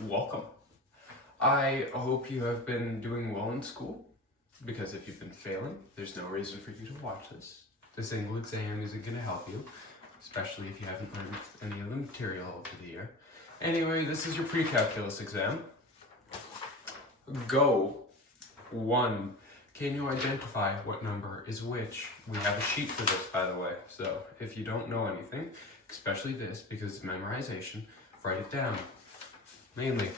welcome. I hope you have been doing well in school, because if you've been failing, there's no reason for you to watch this. The single exam isn't going to help you, especially if you haven't learned any of the material over the year. Anyway, this is your pre-calculus exam. Go. 1. Can you identify what number is which? We have a sheet for this, by the way, so if you don't know anything, especially this, because it's memorization, write it down. Mainly,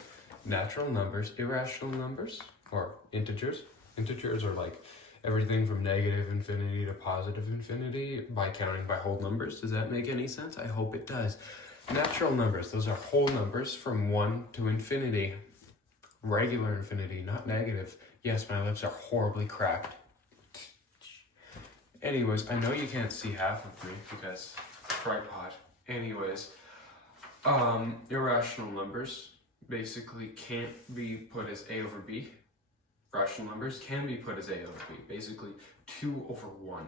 natural numbers, irrational numbers, or integers. Integers are like everything from negative infinity to positive infinity by counting by whole numbers. Does that make any sense? I hope it does. Natural numbers, those are whole numbers from 1 to infinity. Regular infinity, not negative. Yes, my lips are horribly cracked. Anyways, I know you can't see half of me because tripod. Anyways, irrational numbers basically can't be put as a over b. Rational numbers can be put as a over b. Basically, 2 over 1.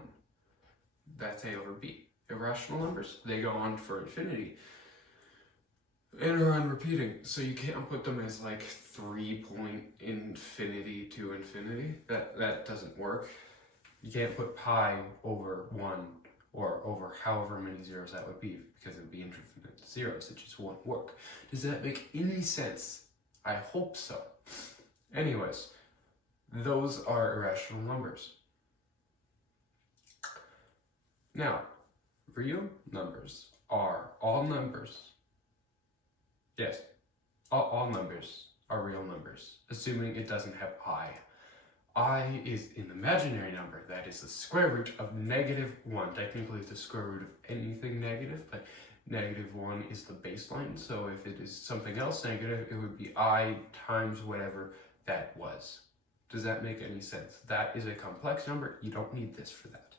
That's a over b. Irrational numbers, they go on for infinity and are on repeating. So you can't put them as like 3 point infinity to infinity. That doesn't work. You can't put pi over 1 or over however many zeros that would be, because it would be infinite zeros. It just won't work. Does that make any sense? I hope so. Anyways, those are irrational numbers. Now, real numbers are all numbers. Yes, all numbers are real numbers, assuming it doesn't have I. I is an imaginary number. That is the square root of -1. Technically, it's the square root of anything negative, but -1 is the baseline. So if it is something else negative, it would be I times whatever that was. Does that make any sense? That is a complex number. You don't need this for that.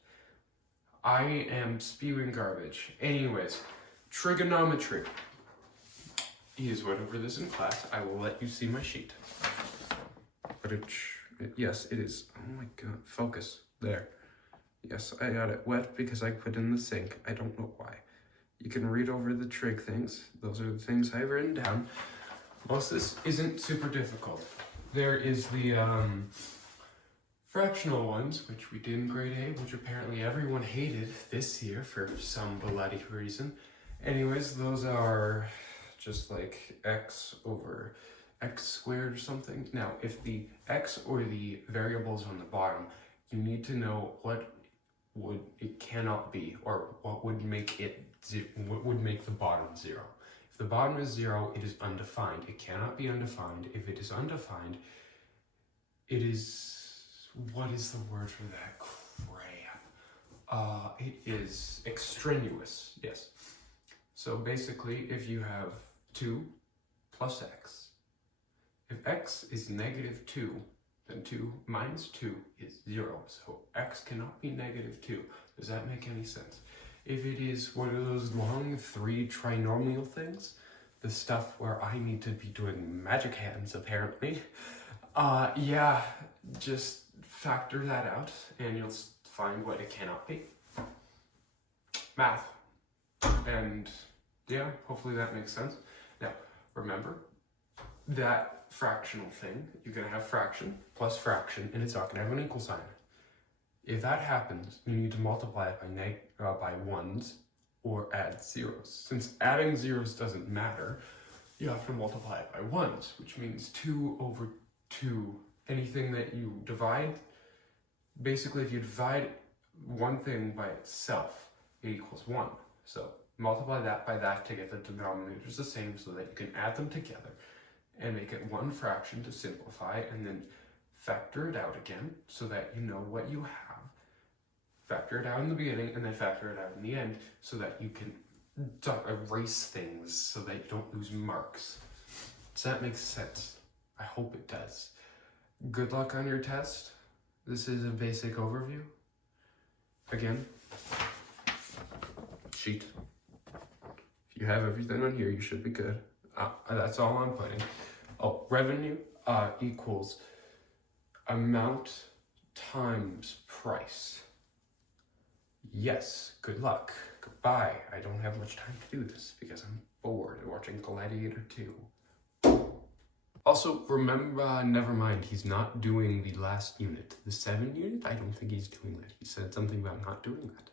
I am spewing garbage. Anyways, trigonometry. Is went over this in class. I will let you see my sheet. But yes, it is. Oh my god, focus. There. Yes, I got it wet because I put in the sink. I don't know why. You can read over the trig things. Those are the things I've written down. Most of this isn't super difficult. There is the fractional ones, which we did in grade A, which apparently everyone hated this year for some bloody reason. Anyways, those are just like x over x squared or something. Now, if the x or the variables on the bottom, you need to know what it cannot be, or what would make the bottom 0. If the bottom is 0, it is undefined. It cannot be undefined. If it is undefined, it is, what is the word for that crap? It is extraneous, yes. So basically, if you have 2 plus x, if x is -2, then 2 minus 2 is 0. So x cannot be -2. Does that make any sense? If it is one of those long 3 trinomial things, the stuff where I need to be doing magic hands apparently, yeah, just factor that out and you'll find what it cannot be. Math. And yeah, hopefully that makes sense. Now, remember that fractional thing, you're going to have fraction plus fraction, and it's not going to have an equal sign. If that happens, you need to multiply it by ones or add zeros. Since adding zeros doesn't matter, you have to multiply it by ones, which means 2 over 2. Anything that you divide, basically if you divide one thing by itself, it equals 1. So multiply that by that to get the denominators the same, so that you can add them together and make it one fraction to simplify, and then factor it out again so that you know what you have. Factor it out in the beginning and then factor it out in the end so that you can erase things so that you don't lose marks. Does that make sense? I hope it does. Good luck on your test. This is a basic overview. Again, sheet. If you have everything on here, you should be good. That's all I'm putting. Oh, revenue equals amount times price. Yes, good luck. Goodbye. I don't have much time to do this because I'm bored watching Gladiator 2. Also, remember, never mind, he's not doing the last unit. The 7 unit? I don't think he's doing that. He said something about not doing that.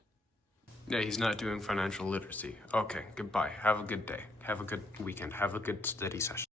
Yeah, he's not doing financial literacy. Okay, goodbye. Have a good day. Have a good weekend. Have a good study session.